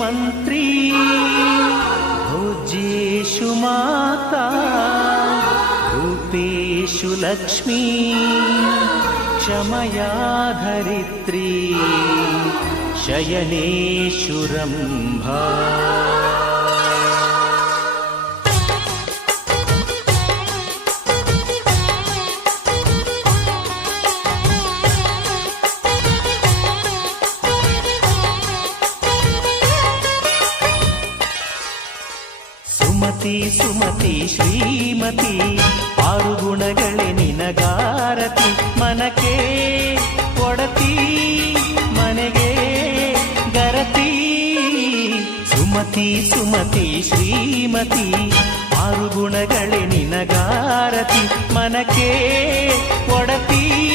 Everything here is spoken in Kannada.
ಮಂತ್ರಿ ಭೋಜ್ಯೇಷು ಮಾತಾ ರೂಪೇಷು ಲಕ್ಷ್ಮೀ ಕ್ಷಮಯಾ ಧರಿತ್ರಿ ಶಯನೇಷು ರಂಭಾ. ಸುಮತಿ ಸುಮತಿ ಶ್ರೀಮತಿ ಆರು ಗುಣಗಳೇ ನಿನಗಾರತಿ ಮನಕ್ಕೆ ಒಡತಿ ಮನೆಗೆ ಗರತಿ. ಸುಮತಿ ಸುಮತಿ ಶ್ರೀಮತಿ ಆರು ಗುಣಗಳೇ ನಿನಗಾರತಿ ಮನಕ್ಕೆ ಒಡತಿ